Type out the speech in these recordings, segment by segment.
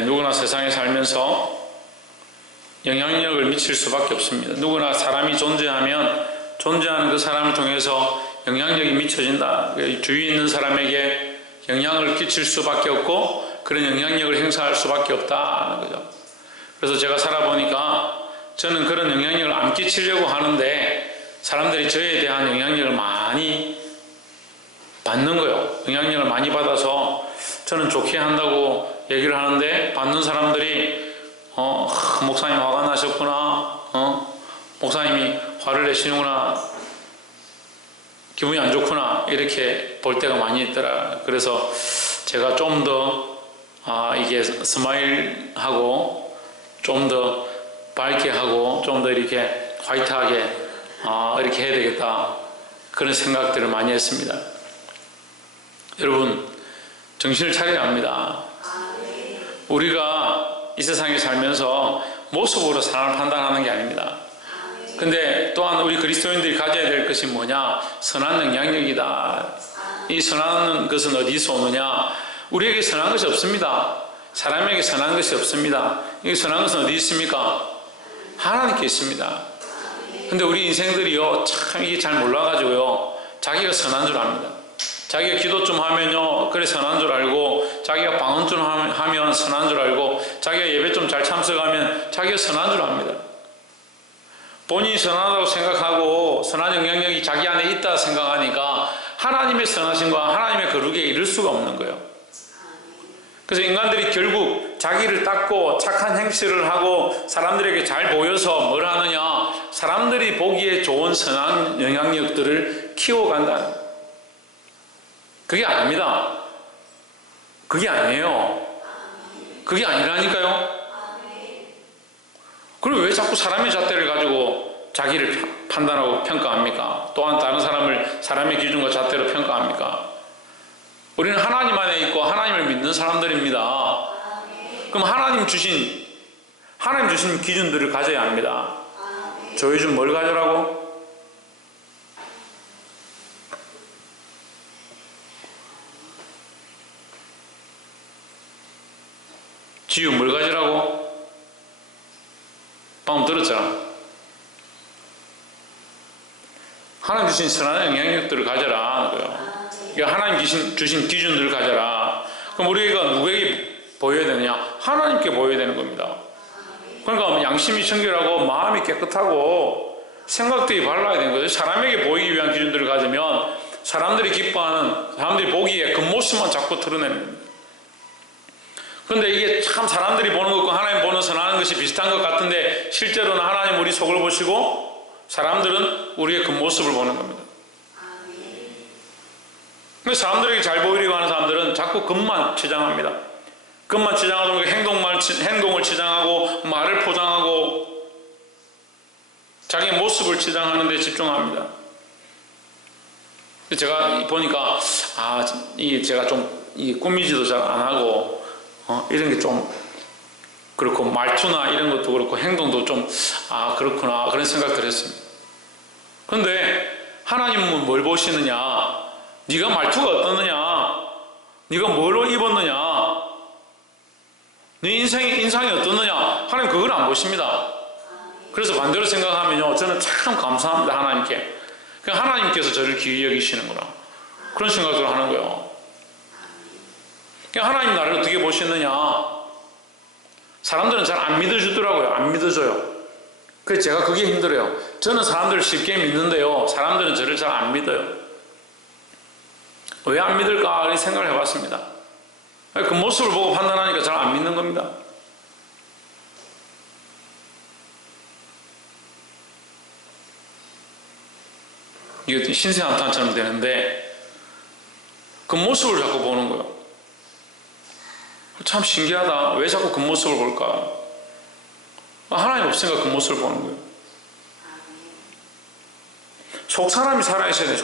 누구나 세상에 살면서 영향력을 미칠 수밖에 없습니다. 누구나 사람이 존재하면 존재하는 그 사람을 통해서 영향력이 미쳐진다. 주위에 있는 사람에게 영향을 끼칠 수밖에 없고 그런 영향력을 행사할 수밖에 없다는 거죠. 그래서 제가 살아보니까 저는 그런 영향력을 안 끼치려고 하는데 사람들이 저에 대한 영향력을 많이 받는 거예요. 영향력을 많이 받아서 저는 좋게 한다고 얘기를 하는데 받는 사람들이 목사님 화가 나셨구나, 목사님이 화를 내시는구나, 기분이 안 좋구나, 이렇게 볼 때가 많이 있더라. 그래서 제가 좀 더 이게 스마일하고 좀 더 밝게 하고 좀 더 이렇게 화이트하게 이렇게 해야 되겠다, 그런 생각들을 많이 했습니다. 여러분, 정신을 차려야 합니다. 우리가 이 세상에 살면서 모습으로 사람을 판단하는 게 아닙니다. 근데 또한 우리 그리스도인들이 가져야 될 것이 뭐냐? 선한 영향력이다. 이 선한 것은 어디서 오느냐? 우리에게 선한 것이 없습니다. 사람에게 선한 것이 없습니다. 이 선한 것은 어디 있습니까? 하나님께 있습니다. 근데 우리 인생들이요, 참 이게 잘 몰라가지고요, 자기가 선한 줄 압니다. 자기가 기도 좀 하면요, 그래 선한 줄 알고, 자기가 방언 좀 하면 선한 줄 알고, 자기가 예배 좀 잘 참석하면 자기가 선한 줄 압니다. 본인이 선하다고 생각하고 선한 영향력이 자기 안에 있다 생각하니까 하나님의 선하심과 하나님의 거룩에 이를 수가 없는 거예요. 그래서 인간들이 결국 자기를 닦고 착한 행실을 하고 사람들에게 잘 보여서 뭘 하느냐? 사람들이 보기에 좋은 선한 영향력들을 키워간다는 거예요. 그게 아닙니다. 그게 아니에요. 그게 아니라니까요. 그럼 왜 자꾸 사람의 잣대를 가지고 자기를 판단하고 평가합니까? 또한 다른 사람을 사람의 기준과 잣대로 평가합니까? 우리는 하나님 안에 있고 하나님을 믿는 사람들입니다. 그럼 하나님 주신 기준들을 가져야 합니다. 저 요즘 뭘 가져라고? 지유 뭘 가지라고? 방금 들었잖아. 하나님 주신 선한 영향력들을 가져라. 그러니까 하나님 주신 기준들을 가져라. 그럼 우리가 누구에게 보여야 되느냐? 하나님께 보여야 되는 겁니다. 그러니까 양심이 청결하고 마음이 깨끗하고 생각들이 발라야 되는 거죠. 사람에게 보이기 위한 기준들을 가지면 사람들이 기뻐하는, 사람들이 보기에 그 모습만 자꾸 드러내는 겁니다. 그런데 이게 참 사람들이 보는 것과 하나님 보는 선하는 것이 비슷한 것 같은데 실제로는 하나님 우리 속을 보시고 사람들은 우리의 그 모습을 보는 겁니다. 근데 사람들에게 잘 보이려고 하는 사람들은 자꾸 겉만 치장합니다. 겉만 치장하다 보니까 행동을 치장하고 말을 포장하고 자기의 모습을 치장하는 데 집중합니다. 제가 보니까 이게 제가 좀 꾸미지도 잘 안 하고 이런 게 좀 그렇고 말투나 이런 것도 그렇고 행동도 좀 그렇구나, 그런 생각들을 했습니다. 그런데 하나님은 뭘 보시느냐? 네가 말투가 어떻느냐? 네가 뭘 입었느냐? 네 인상이 어떻느냐? 하나님 그걸 안 보십니다. 그래서 반대로 생각하면요, 저는 참 감사합니다. 하나님께. 하나님께서 저를 귀히 여기시는구나, 그런 생각을 하는 거예요. 하나님 나를 어떻게 보시느냐? 사람들은 잘 안 믿어주더라고요. 안 믿어줘요. 그래서 제가 그게 힘들어요. 저는 사람들을 쉽게 믿는데요, 사람들은 저를 잘 안 믿어요. 왜 안 믿을까? 이런 생각을 해봤습니다. 그 모습을 보고 판단하니까 잘 안 믿는 겁니다. 이게 신세한탄처럼 되는데 그 모습을 자꾸 보는 거예요. 참 신기하다. 왜 자꾸 그 모습을 볼까? 하나님 없으니까 그 모습을 보는 거예요. 속사람이 살아있어야 돼요.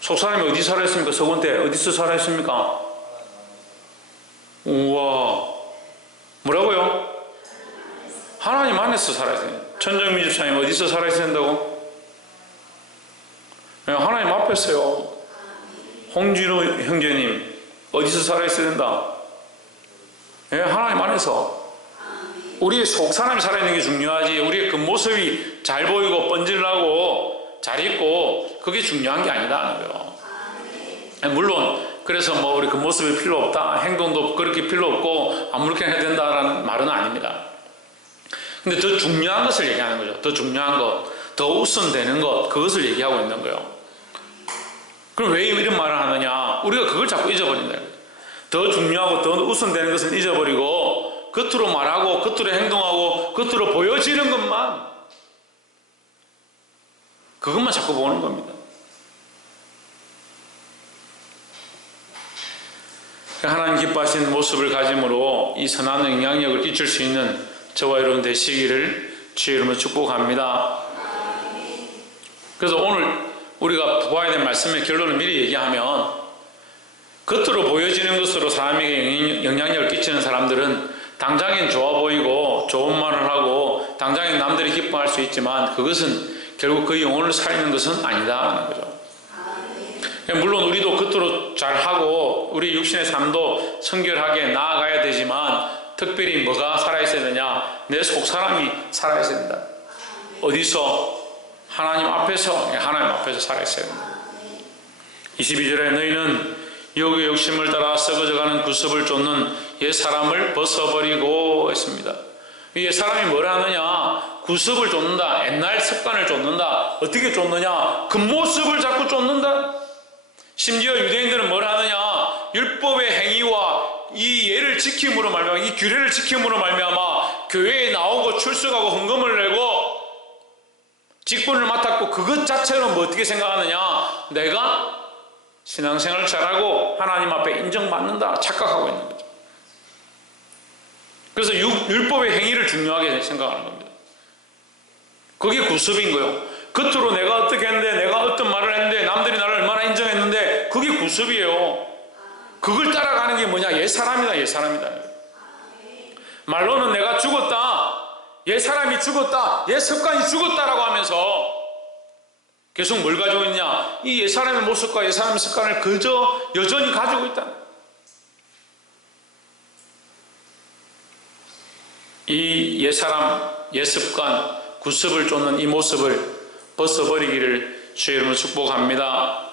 속사람이 어디 살아있습니까? 서건대 어디서 살아있습니까? 우와, 뭐라고요? 하나님 안에서 살아있어야 돼요. 천정미 집사님 어디서 살아있어야 된다고? 하나님 앞에서요. 홍진호 형제님 어디서 살아있어야 된다? 예, 하나님 안에서. 우리의 속 사람이 살아있는 게 중요하지, 우리의 겉모습이 잘 보이고 번질나고 잘 있고 그게 중요한 게 아니다는 거예요. 물론 그래서 뭐 우리 겉모습이 필요 없다, 행동도 그렇게 필요 없고 아무렇게나 해야 된다라는 말은 아닙니다. 근데 더 중요한 것을 얘기하는 거죠. 더 중요한 것, 더 우선되는 것, 그것을 얘기하고 있는 거예요. 그럼 왜 이런 말을 하느냐? 우리가 그걸 자꾸 잊어버린다. 더 중요하고 더 우선되는 것을 잊어버리고 겉으로 말하고 겉으로 행동하고 겉으로 보여지는 그것만 자꾸 보는 겁니다. 하나님 기뻐하시는 모습을 가짐으로 이 선한 영향력을 끼칠 수 있는 저와 여러분 되시기를 주의 이름으로 축복합니다. 그래서 오늘 우리가 보아야 될 말씀의 결론을 미리 얘기하면, 겉으로 보여지는 것으로 사람에게 영향력을 끼치는 사람들은 당장엔 좋아 보이고 좋은 말을 하고 당장엔 남들이 기뻐할 수 있지만 그것은 결국 그 영혼을 살리는 것은 아니다라는 거죠. 물론 우리도 겉으로 잘하고 우리 육신의 삶도 성결하게 나아가야 되지만, 특별히 뭐가 살아있어야 되냐? 내 속 사람이 살아있어야 된다. 어디서? 하나님 앞에서 살아있어야 된다. 22절에 너희는 육의 욕심을 따라 썩어져가는 구습을 쫓는 옛 사람을 벗어버리고 했습니다. 옛 사람이 뭘 하느냐? 구습을 쫓는다. 옛날 습관을 쫓는다. 어떻게 쫓느냐? 겉모습을 자꾸 쫓는다. 심지어 유대인들은 뭘 하느냐? 율법의 행위와 이 예를 지킴으로 말미암아, 이 규례를 지킴으로 말미암아 교회에 나오고 출석하고 헌금을 내고 직분을 맡았고, 그것 자체는 뭐 어떻게 생각하느냐? 내가 신앙생활 잘하고 하나님 앞에 인정받는다 착각하고 있는 거죠. 그래서 율법의 행위를 중요하게 생각하는 겁니다. 그게 구습인 거예요. 겉으로 내가 어떻게 했는데, 내가 어떤 말을 했는데, 남들이 나를 얼마나 인정했는데, 그게 구습이에요. 그걸 따라가는 게 뭐냐? 옛사람이다, 옛사람이다. 말로는 내가 죽었다, 옛사람이 죽었다, 옛습관이 죽었다라고 하면서 계속 뭘 가지고 있냐? 이 옛사람의 모습과 옛사람의 습관을 그저 여전히 가지고 있다. 이 옛사람, 옛습관, 구습을 쫓는 이 모습을 벗어버리기를 주의 이름으로 축복합니다.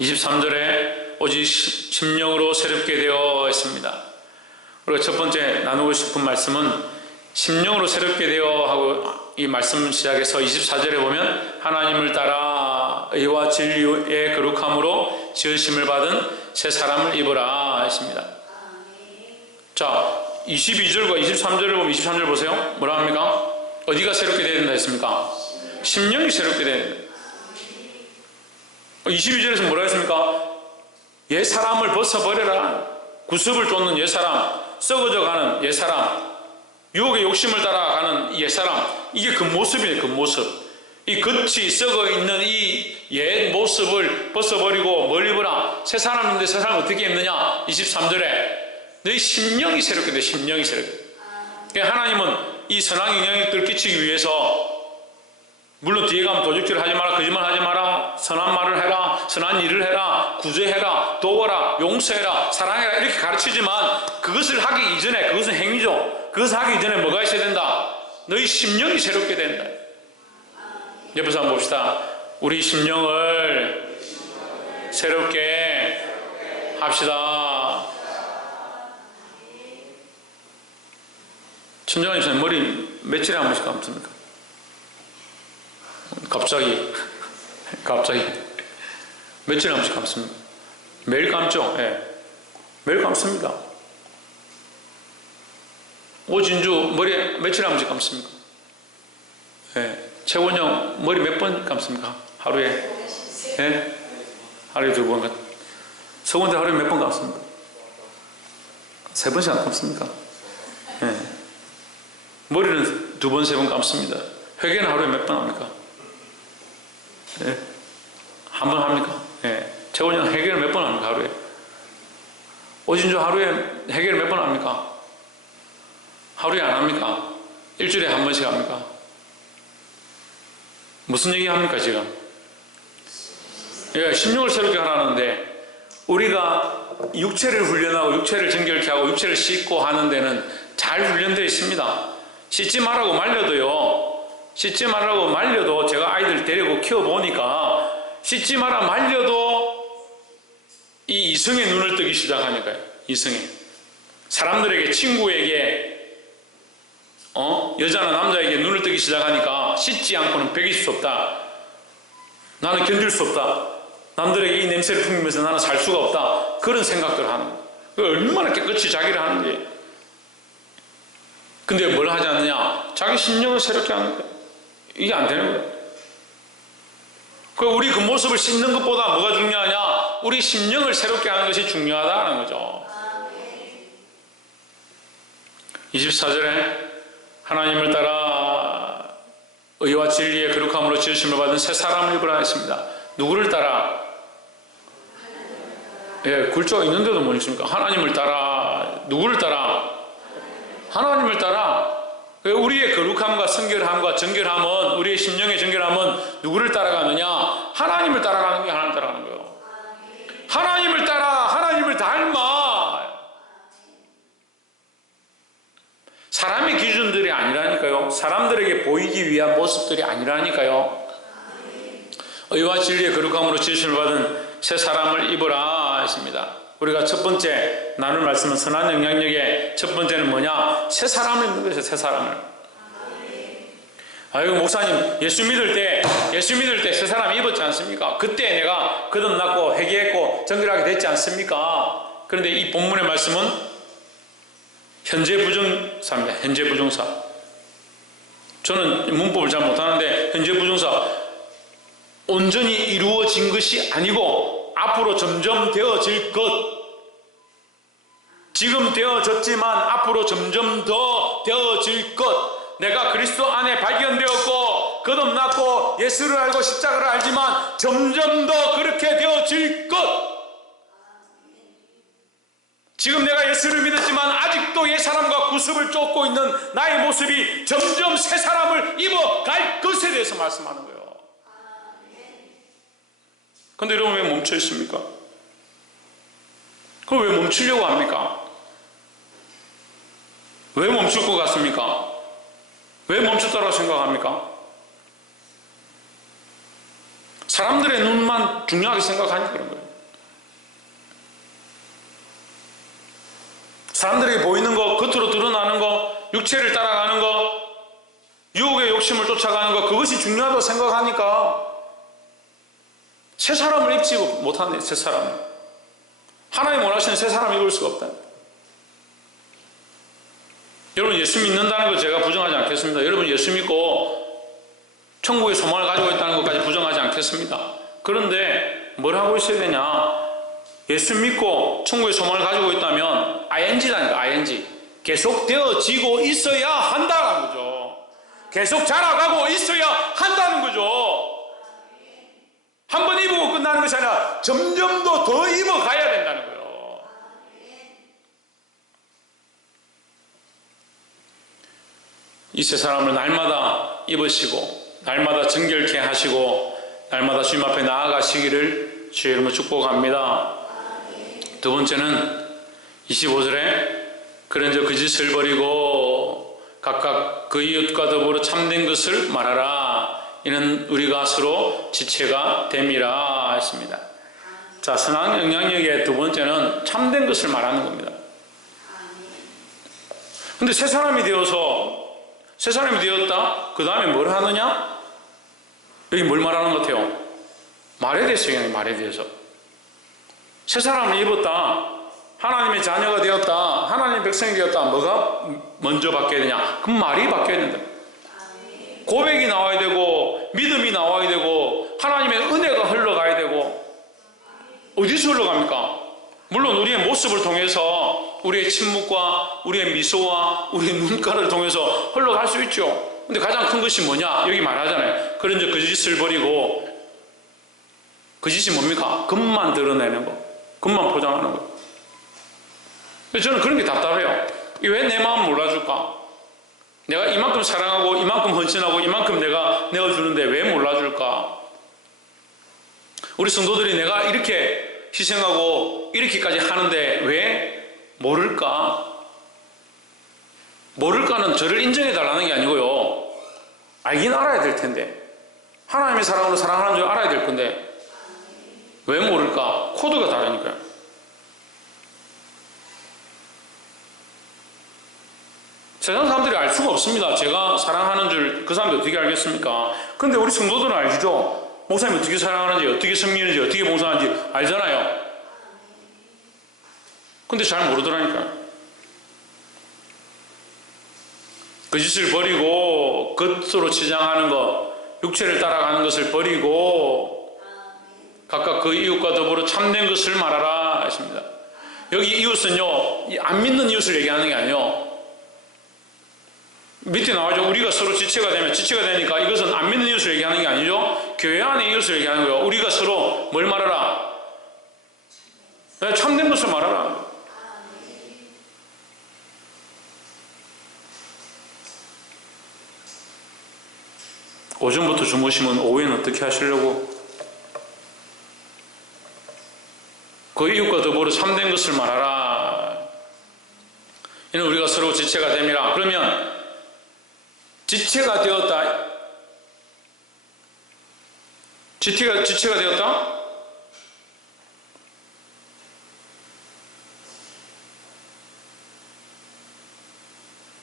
23절에 오직 심령으로 새롭게 되어 있습니다. 우리가 첫 번째 나누고 싶은 말씀은 심령으로 새롭게 되어 하고, 이 말씀 시작해서 24절에 보면 하나님을 따라 의와 진리의 거룩함으로 지으심을 받은 새 사람을 입으라 했습니다. 자, 22절과 23절을 보면, 23절 보세요. 뭐라 합니까? 어디가 새롭게 되어야 된다 했습니까? 심령이 새롭게 되어야 된다. 22절에서 뭐라 했습니까? 옛 사람을 벗어버려라. 구습을 쫓는 옛 사람, 썩어져가는 옛 사람, 유혹의 욕심을 따라가는 옛 사람, 이게 그 모습이에요. 그 모습. 이 겉이 썩어 있는 이 옛 모습을 벗어버리고 뭘 입으라? 새 사람인데 새 사람 어떻게 입느냐? 23절에 너희 심령이 새롭게 돼. 심령이 새롭게 돼. 그러니까 하나님은 이 선한 영향력들을 끼치기 위해서, 물론 뒤에 가면 도적질 하지 마라, 거짓말 하지 마라, 선한 말을 해라, 선한 일을 해라, 구제해라, 도와라, 용서해라, 사랑해라 이렇게 가르치지만, 그것을 하기 이전에, 그것은 행위죠. 그것을 하기 이전에 뭐가 있어야 된다? 너희 심령이 새롭게 된다. 옆에서 한번 봅시다. 우리 심령을 새롭게 합시다. 천정환 집사님 머리 며칠에 한 번씩 감습니까? 갑자기 며칠에 한 번씩 감습니다. 매일 감죠? 예. 매일 감습니다. 오진주 머리 며칠에 한 번씩 감습니까? 예. 최원영 머리 몇 번 감습니까? 하루에? 예? 하루에 2번. 서원대 하루에 몇 번 감습니까? 3번씩 안 감습니까? 예. 머리는 2번, 3번 감습니다. 회개는 하루에 몇 번 합니까? 예? 한 번 합니까? 예. 최원영 회개를 몇 번 합니까? 하루에? 오진주 하루에 회개를 몇 번 합니까? 하루에 안 합니까? 일주일에 한 번씩 합니까? 무슨 얘기 합니까, 지금? 예, 심령을 새롭게 하라는데, 우리가 육체를 훈련하고 육체를 정결케 하고 육체를 씻고 하는 데는 잘 훈련되어 있습니다. 씻지 말라고 말려도 제가 아이들 데리고 키워보니까 씻지 마라 말려도 이 이성의 눈을 뜨기 시작하니까요. 이성의. 사람들에게, 친구에게, 여자나 남자에게 눈을 뜨기 시작하니까 씻지 않고는 배길 수 없다. 나는 견딜 수 없다. 남들에게 이 냄새를 풍기면서 나는 살 수가 없다. 그런 생각들을 하는 거예요. 얼마나 깨끗이 자기를 하는지. 근데 뭘 하지 않느냐? 자기 심령을 새롭게 하는 거예요. 이게 안 되는 거예요. 우리 그 모습을 씻는 것보다 뭐가 중요하냐? 우리 심령을 새롭게 하는 것이 중요하다는 거죠. 24절에 하나님을 따라 의와 진리의 거룩함으로 지으심을 받은 새 사람을 입으라 했습니다. 누구를 따라? 글자가 있는데도 뭐 있습니까? 하나님을 따라. 누구를 따라? 하나님을 따라. 우리의 거룩함과 성결함과 정결함은, 우리의 심령의 정결함은 누구를 따라가느냐? 하나님을 따라가는 게 하나님 따라가는 거예요. 하나님을 따라, 하나님을 닮아. 사람의 기준들이 아니라니까요. 사람들에게 보이기 위한 모습들이 아니라니까요. 의와 진리의 거룩함으로 지으심을 받은 새 사람을 입으라 했습니다. 우리가 첫 번째 나눌 말씀은 선한 영향력의 첫 번째는 뭐냐? 새 사람을 입는 것이죠. 새 사람을. 아이고 목사님, 예수 믿을 때 새 사람 입었지 않습니까? 그때 내가 거듭났고 회개했고 정결하게 됐지 않습니까? 그런데 이 본문의 말씀은 현재 부정사입니다. 현재 부정사. 저는 문법을 잘 못하는데 현재 부정사, 온전히 이루어진 것이 아니고 앞으로 점점 되어질 것. 지금 되어졌지만 앞으로 점점 더 되어질 것. 내가 그리스도 안에 발견되었고 거듭났고 예수를 알고 십자가를 알지만 점점 더 그렇게 되어질 것. 지금 내가 예수를 믿었지만 아직도 옛사람과 구습을 쫓고 있는 나의 모습이 점점 새 사람을 입어갈 것에 대해서 말씀하는 거예요. 근데 여러분 왜 멈춰 있습니까? 그럼 왜 멈추려고 합니까? 왜 멈출 것 같습니까? 왜 멈췄다고 생각합니까? 사람들의 눈만 중요하게 생각하니까 그런 거예요. 사람들에게 보이는 거, 겉으로 드러나는 거, 육체를 따라가는 거, 유혹의 욕심을 쫓아가는 거, 그것이 중요하다고 생각하니까 새 사람을 입지 못하네. 새 사람을. 하나님 원하시는 새 사람을 입을 수가 없다. 여러분 예수 믿는다는 거 제가 부정하지 않겠습니다. 여러분 예수 믿고 천국의 소망을 가지고 있다는 것까지 부정하지 않겠습니다. 그런데 뭘 하고 있어야 되냐? 예수 믿고 천국의 소망을 가지고 있다면 ing라니까. ing. 계속 되어지고 있어야 한다는 거죠. 계속 자라가고 있어야 한다는 거죠. 한 번 입고 끝나는 것이 아니라 점점 더 입어가야 된다는 거예요. 이 세 사람을 날마다 입으시고 날마다 정결케 하시고 날마다 주님 앞에 나아가시기를 주의 이름으로 축복합니다. 두 번째는 25절에 그런즉 그 짓을 버리고 각각 그 이웃과 더불어 참된 것을 말하라. 이는 우리가 서로 지체가 됨이라 했습니다. 자, 선한 영향력의 두 번째는 참된 것을 말하는 겁니다. 근데 새 사람이 되었다? 그 다음에 뭘 하느냐? 여기 뭘 말하는 것 같아요? 말에 대해서 얘기하는 말에 대해서. 새 사람을 입었다. 하나님의 자녀가 되었다. 하나님의 백성이 되었다. 뭐가 먼저 바뀌어야 되냐? 그럼 말이 바뀌어야 된다. 고백이 나와야 되고 믿음이 나와야 되고 하나님의 은혜가 흘러가야 되고. 어디서 흘러갑니까? 물론 우리의 모습을 통해서 우리의 침묵과 우리의 미소와 우리의 눈가를 통해서 흘러갈 수 있죠. 근데 가장 큰 것이 뭐냐? 여기 말하잖아요. 그런즉 그 짓을 버리고. 그 짓이 뭡니까? 겉만 드러내는 거, 겉만 포장하는 거. 저는 그런 게 답답해요. 왜 내 마음 몰라줄까? 내가 이만큼 사랑하고 이만큼 헌신하고 이만큼 내가 내어주는데 왜 몰라줄까? 우리 성도들이 내가 이렇게 희생하고 이렇게까지 하는데 왜 모를까? 모를까는 저를 인정해 달라는 게 아니고요. 알긴 알아야 될 텐데. 하나님의 사랑으로 사랑하는 줄 알아야 될 건데 왜 모를까? 코드가 다르니까요. 세상 사람들이 알 수가 없습니다. 제가 사랑하는 줄 그 사람들이 어떻게 알겠습니까? 근데 우리 성도들은 알죠? 목사님이 어떻게 사랑하는지, 어떻게 섬기는지, 어떻게 봉사하는지 알잖아요. 근데 잘 모르더라니까요. 그 짓을 버리고 겉으로 치장하는 것, 육체를 따라가는 것을 버리고 각각 그 이웃과 더불어 참된 것을 말하라 했습니다. 여기 이웃은요, 안 믿는 이웃을 얘기하는 게 아니에요. 밑에 나와죠. 우리가 서로 지체가 되면 지체가 되니까 이것은 안 믿는 이웃을 얘기하는 게 아니죠. 교회 안에 이웃을 얘기하는 거예요. 우리가 서로 뭘 말하라? 참된 것을 말하라. 오전부터 주무시면 오후에는 어떻게 하시려고? 그 이웃과 더불어 참된 것을 말하라. 이는 우리가 서로 지체가 됨이라. 그러면 지체가 되었다. 지체가 되었다?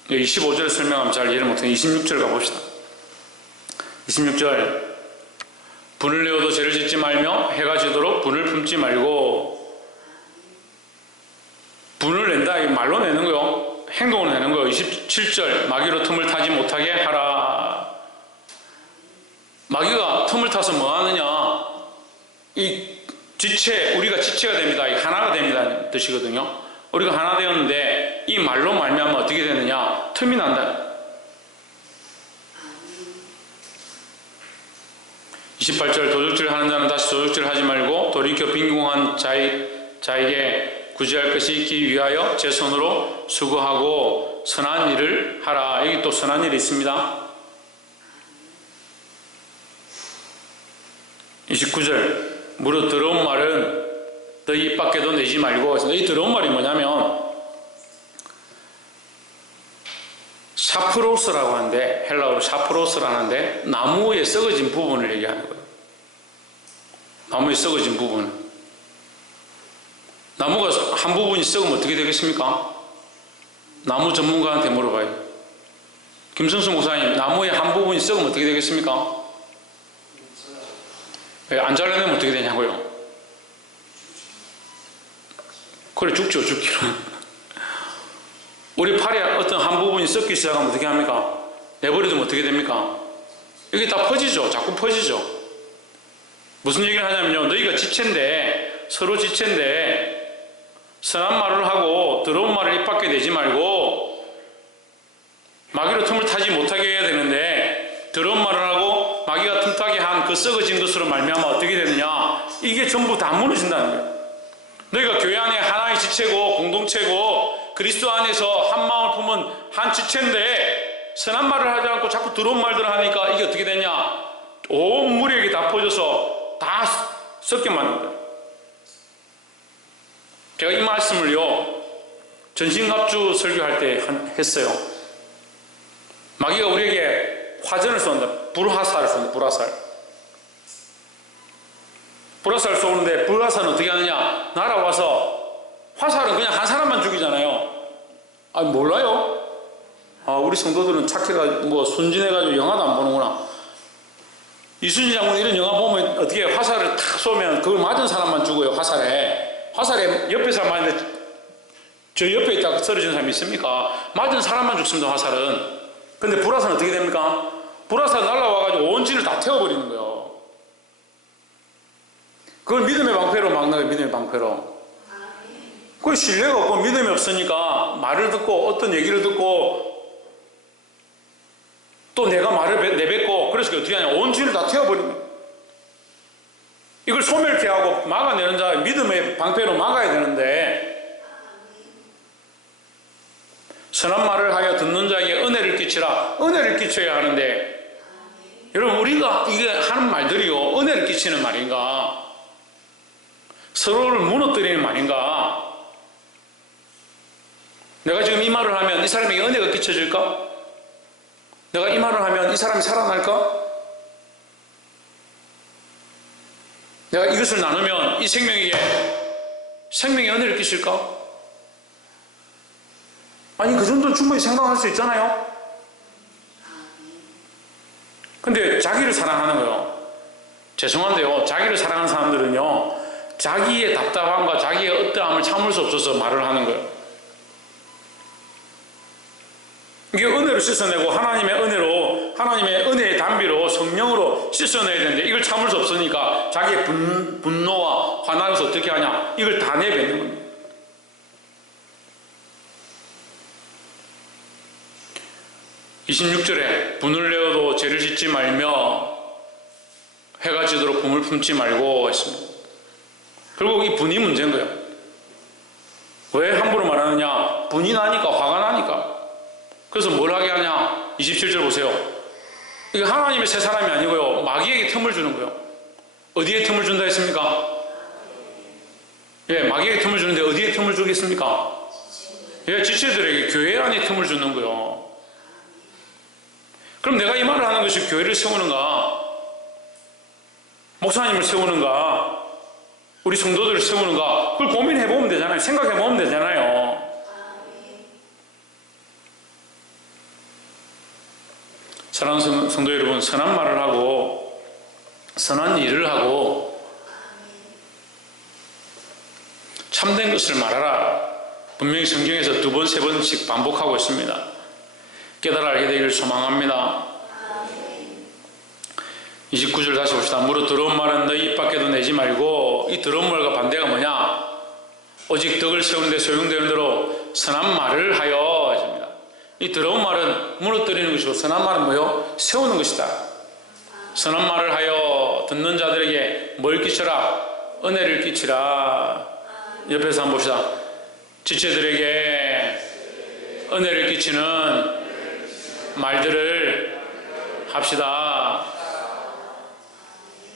네, 25절 설명하면 잘 이해를 못해. 26절 가봅시다. 26절. 분을 내어도 죄를 짓지 말며 해가 지도록 분을 품지 말고. 분을 낸다. 이 말로 내는 거요. 행동으로 내는 거예요. 27절. 마귀로 틈을 타지 못하게 하라. 마귀가 틈을 타서 뭐 하느냐? 이 지체, 우리가 지체가 됩니다. 이 하나가 됩니다. 뜻이거든요. 우리가 하나 되었는데 이 말로 말미암아 어떻게 되느냐? 틈이 난다. 28절. 도적질 하는 자는 다시 도적질 하지 말고 돌이켜 빈궁한 자에게 구제할 것이 있기 위하여 제 손으로 수고하고 선한 일을 하라. 여기 또 선한 일이 있습니다. 29절. 무릇 더러운 말은 너희 입 밖에도 내지 말고. 이 더러운 말이 뭐냐면 샤프로스라고 하는데, 헬라어로 샤프로스라는데 나무에 썩어진 부분을 얘기하는 거예요. 나무에 썩어진 부분. 나무가 한 부분이 썩으면 어떻게 되겠습니까? 나무 전문가한테 물어봐요. 김성수 목사님, 나무의 한 부분이 썩으면 어떻게 되겠습니까? 안 잘라내면 어떻게 되냐고요? 그래, 죽죠, 죽기는. 우리 팔에 어떤 한 부분이 썩기 시작하면 어떻게 합니까? 내버려두면 어떻게 됩니까? 이게 다 퍼지죠. 자꾸 퍼지죠. 무슨 얘기를 하냐면요. 너희가 지체인데, 서로 지체인데, 선한 말을 하고 더러운 말을 입 밖에 내지 말고 마귀로 틈을 타지 못하게 해야 되는데 더러운 말을 하고 마귀가 틈타게 한 그 썩어진 것으로 말미암아 어떻게 되느냐? 이게 전부 다 무너진다는 거예요. 너희가 교회 안에 하나의 지체고 공동체고 그리스도 안에서 한 마음을 품은 한 지체인데 선한 말을 하지 않고 자꾸 더러운 말들을 하니까 이게 어떻게 되냐? 온 무리에게 다 퍼져서 다 썩게 만든 거예요. 제가 이 말씀을요, 전신갑주 설교할 때 했어요. 마귀가 우리에게 화전을 쏜다. 불화살을 쏜다. 불화살 쏘는데 불화살은 어떻게 하느냐? 날아와서 화살은 그냥 한 사람만 죽이잖아요. 아, 몰라요? 우리 성도들은 착해가지고 순진해가지고 영화도 안 보는구나. 이순신 장군 이런 영화 보면 어떻게 해요? 화살을 탁 쏘면 그걸 맞은 사람만 죽어요. 화살에 옆에 사람한테 저 옆에 있다가 쓰러지는 사람이 있습니까? 맞은 사람만 죽습니다. 화살은. 근데 불화살은 어떻게 됩니까? 불화살 날라와가지고 온 집을 다 태워버리는 거예요. 그걸 믿음의 방패로 막는 거예요. 믿음의 방패로. 그 신뢰가 없고 믿음이 없으니까 말을 듣고 어떤 얘기를 듣고 또 내가 말을 내뱉고 그래서 어떻게 하냐? 온 집을 다 태워버리는 거예요. 이걸 소멸케 하고 막아내는 자 믿음의 방패로 막아야 되는데 선한 말을 하여 듣는 자에게 은혜를 끼치라. 은혜를 끼쳐야 하는데 여러분 우리가 이게 하는 말들이요 은혜를 끼치는 말인가? 서로를 무너뜨리는 말인가? 내가 지금 이 말을 하면 이 사람에게 은혜가 끼쳐질까? 내가 이 말을 하면 이 사람이 살아날까? 내가 이것을 나누면 이 생명에게 생명의 은혜를 끼칠까? 아니, 그 정도는 충분히 생각할 수 있잖아요? 근데 자기를 사랑하는 거요. 죄송한데요. 자기를 사랑하는 사람들은요, 자기의 답답함과 자기의 어떠함을 참을 수 없어서 말을 하는 거예요. 이게 은혜로 씻어내고 하나님의 은혜로, 하나님의 은혜의 단비로 성령으로 씻어내야 되는데 이걸 참을 수 없으니까 자기의 분노와 화나서 어떻게 하냐? 이걸 다 내뱉는 겁니다. 26절에 분을 내어도 죄를 짓지 말며 해가 지도록 분을 품지 말고 했습니다. 결국 이 분이 문제인 거예요. 왜 함부로 말하느냐? 분이 나니까, 화가 나니까. 그래서 뭘 하게 하냐? 27절 보세요. 이게 하나님의 새 사람이 아니고요, 마귀에게 틈을 주는 거예요. 어디에 틈을 준다 했습니까? 예, 마귀에게 틈을 주는데 어디에 틈을 주겠습니까? 예, 지체들에게 교회 안에 틈을 주는 거예요. 그럼 내가 이 말을 하는 것이 교회를 세우는가? 목사님을 세우는가? 우리 성도들을 세우는가? 그걸 고민해보면 되잖아요. 생각해보면 되잖아요. 사랑하는 성도 여러분, 선한 말을 하고 선한 일을 하고 참된 것을 말하라. 분명히 성경에서 2번, 3번씩 반복하고 있습니다. 깨달아 알게 되기를 소망합니다. 29절 다시 봅시다. 무릇 더러운 말은 너희 입 밖에도 내지 말고, 이 더러운 말과 반대가 뭐냐? 오직 덕을 세우는데 소용되는 대로 선한 말을 하여 했습니다. 이 더러운 말은 무너뜨리는 것이고, 선한 말은 뭐요? 세우는 것이다. 선한 말을 하여 듣는 자들에게 뭘 끼쳐라? 은혜를 끼치라. 옆에서 한번 봅시다. 지체들에게 은혜를 끼치는 말들을 합시다.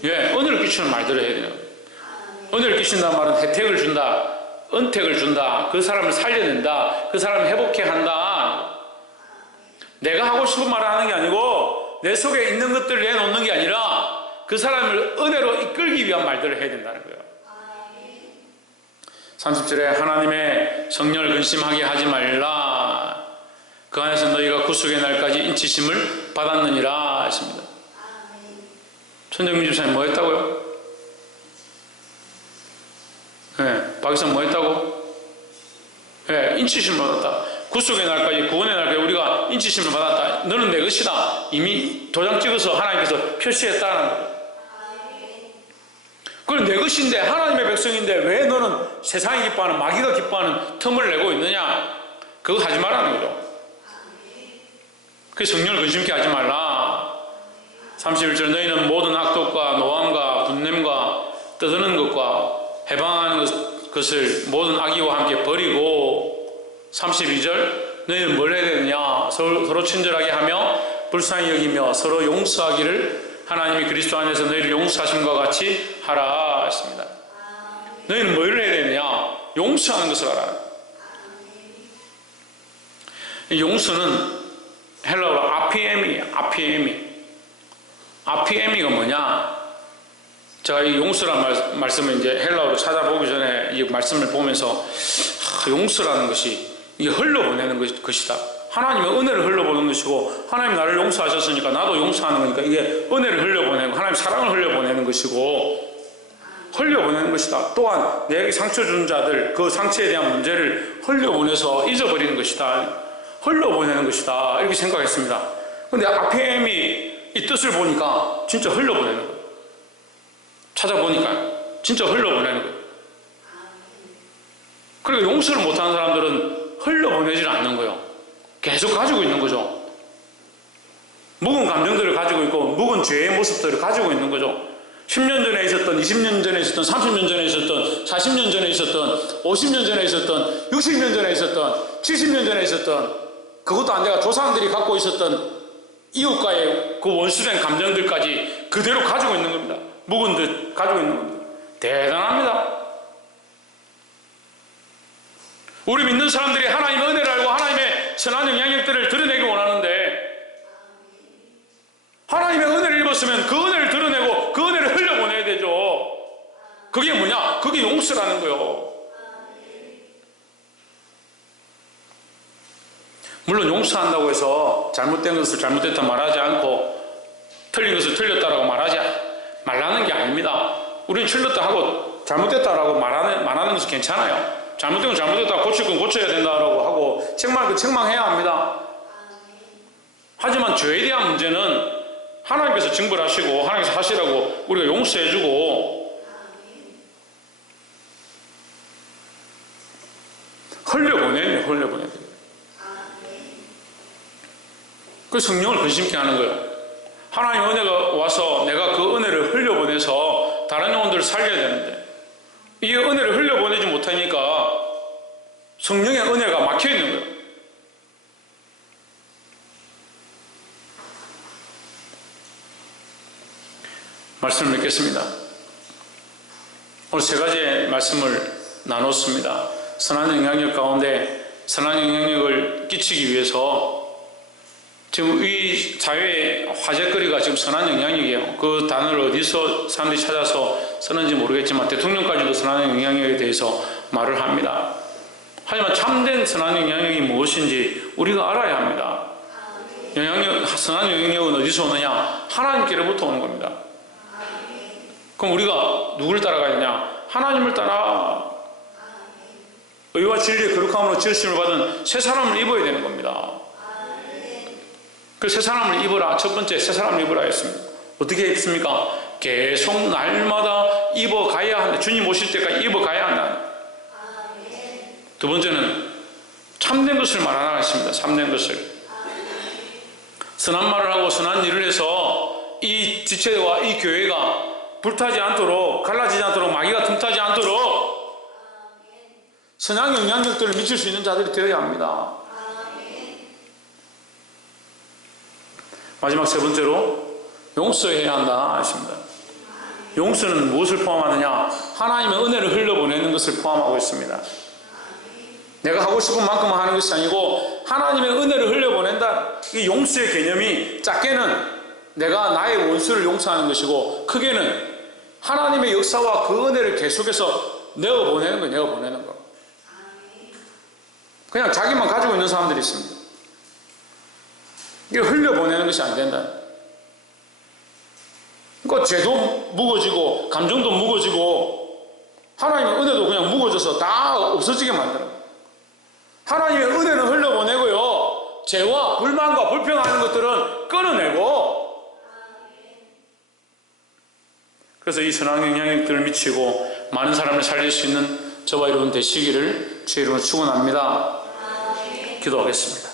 예, 은혜를 끼치는 말들을 해야 돼요. 은혜를 끼친다는 말은 혜택을 준다, 은택을 준다, 그 사람을 살려낸다, 그 사람을 회복해 한다. 내가 하고 싶은 말을 하는 게 아니고 내 속에 있는 것들을 내놓는 게 아니라 그 사람을 은혜로 이끌기 위한 말들을 해야 된다는 거예요. 30절에 하나님의 성령을 근심하게 하지 말라. 그 안에서 너희가 구속의 날까지 인치심을 받았느니라 했습니다. 천정민 집사님 뭐 했다고요? 네, 박이선 뭐 했다고? 네, 인치심을 받았다. 구속의 날까지, 구원의 날까지 우리가 인치심을 받았다. 너는 내 것이다. 이미 도장 찍어서 하나님께서 표시했다는 거예요. 그럼 내 것인데, 하나님의 백성인데 왜 너는 세상이 기뻐하는, 마귀가 기뻐하는 틈을 내고 있느냐? 그거 하지 말라는 거죠. 그 성령을 근심케 하지 말라. 31절 너희는 모든 악독과 노함과 분냄과 떠드는 것과 해방하는 것을 모든 악의와 함께 버리고, 32절 너희는 뭘 해야 되느냐? 서로 친절하게 하며 불쌍히 여기며 서로 용서하기를 하나님이 그리스도 안에서 너희를 용서하심과 같이 하라 했습니다. 너희는 뭘 해야 되느냐? 용서하는 것을 하라. 용서는 헬라어로 아피에미예요. 아피에미가 뭐냐? 제가 이 용서라는 말씀을 이제 헬라어로 찾아보기 전에 이 말씀을 보면서 용서라는 것이 이게 흘려보내는 것이다. 하나님의 은혜를 흘려보내는 것이고, 하나님 나를 용서하셨으니까 나도 용서하는 거니까 이게 은혜를 흘려보내고 하나님 사랑을 흘려보내는 것이고, 흘려보내는 것이다. 또한 내게 상처 준 자들 그 상처에 대한 문제를 흘려보내서 잊어버리는 것이다. 흘려보내는 것이다. 이렇게 생각했습니다. 근데 아피엠이 이 뜻을 보니까 진짜 흘려보내는 거예요. 찾아보니까 진짜 흘려보내는 거예요. 그러니까 용서를 못하는 사람들은 흘려보내질 않는 거예요. 계속 가지고 있는 거죠. 묵은 감정들을 가지고 있고 묵은 죄의 모습들을 가지고 있는 거죠. 10년 전에 있었던, 20년 전에 있었던, 30년 전에 있었던, 40년 전에 있었던, 50년 전에 있었던, 60년 전에 있었던, 70년 전에 있었던, 그것도 안 돼가 조상들이 갖고 있었던 이웃과의 그 원수된 감정들까지 그대로 가지고 있는 겁니다. 묵은 듯 가지고 있는 겁니다. 대단합니다. 우리 믿는 사람들이 하나님의 은혜를 알고 하나님의 선한 영향력들을 드러내기 원하는데, 하나님의 은혜를 입었으면 그 은혜를 드러내고 그 은혜를 흘려보내야 되죠. 그게 뭐냐? 그게 용서라는 거요. 물론 용서한다고 해서 잘못된 것을 잘못됐다 말하지 않고 틀린 것을 틀렸다라고 말하지 말라는 게 아닙니다. 우리는 틀렸다 하고 잘못됐다라고 말하는 것은 괜찮아요. 잘못된 건 잘못됐다, 고칠 건 고쳐야 된다라고 하고 책망할 건 책망해야 합니다. 하지만 죄에 대한 문제는 하나님께서 징벌하시고 하나님께서 하시라고 우리가 용서해주고 흘려보내야 돼요. 그 성령을 근심케 하는 거예요. 하나님의 은혜가 와서 내가 그 은혜를 흘려보내서 다른 영혼들을 살려야 되는데, 이 은혜를 흘려보내지 못하니까 성령의 은혜가 막혀있는 거예요. 말씀을 맺겠습니다. 오늘 세 가지의 말씀을 나눴습니다. 선한 영향력 가운데 선한 영향력을 끼치기 위해서 지금 이 사회의 화제거리가 지금 선한 영향력이에요. 그 단어를 어디서 사람들이 찾아서 쓰는지 모르겠지만 대통령까지도 선한 영향력에 대해서 말을 합니다. 하지만 참된 선한 영향력이 무엇인지 우리가 알아야 합니다. 선한 영향력은 어디서 오느냐? 하나님께로부터 오는 겁니다. 그럼 우리가 누구를 따라가야 되냐? 하나님을 따라 의와 진리의 거룩함으로 지으심을 받은 새 사람을 입어야 되는 겁니다. 그 새 사람을 입어라. 첫 번째, 새 사람을 입어라 했습니다. 어떻게 입습니까? 계속 날마다 입어가야 한다. 주님 오실 때까지 입어가야 한다. 두 번째는 참된 것을 말하라 했습니다. 참된 것을. 선한 말을 하고 선한 일을 해서 이 지체와 이 교회가 불타지 않도록, 갈라지지 않도록, 마귀가 틈타지 않도록 선한 영향력들을 미칠 수 있는 자들이 되어야 합니다. 마지막 세 번째로 용서해야 한다 하십니다. 용서는 무엇을 포함하느냐? 하나님의 은혜를 흘려보내는 것을 포함하고 있습니다. 내가 하고 싶은 만큼만 하는 것이 아니고 하나님의 은혜를 흘려보낸다. 이 용서의 개념이 작게는 내가 나의 원수를 용서하는 것이고, 크게는 하나님의 역사와 그 은혜를 계속해서 내어보내는 거예요. 내어보내는 거. 그냥 자기만 가지고 있는 사람들이 있습니다. 이게 흘려보내는 것이 안 된다. 그러니까 죄도 무거워지고 감정도 무거워지고 하나님의 은혜도 그냥 무거워져서 다 없어지게 만들어요. 하나님의 은혜는 흘려보내고요, 죄와 불만과 불평하는 것들은 끊어내고, 그래서 이 선한 영향력들을 미치고 많은 사람을 살릴 수 있는 저와 여러분 되시기를 주의 이름으로 축원합니다. 기도하겠습니다.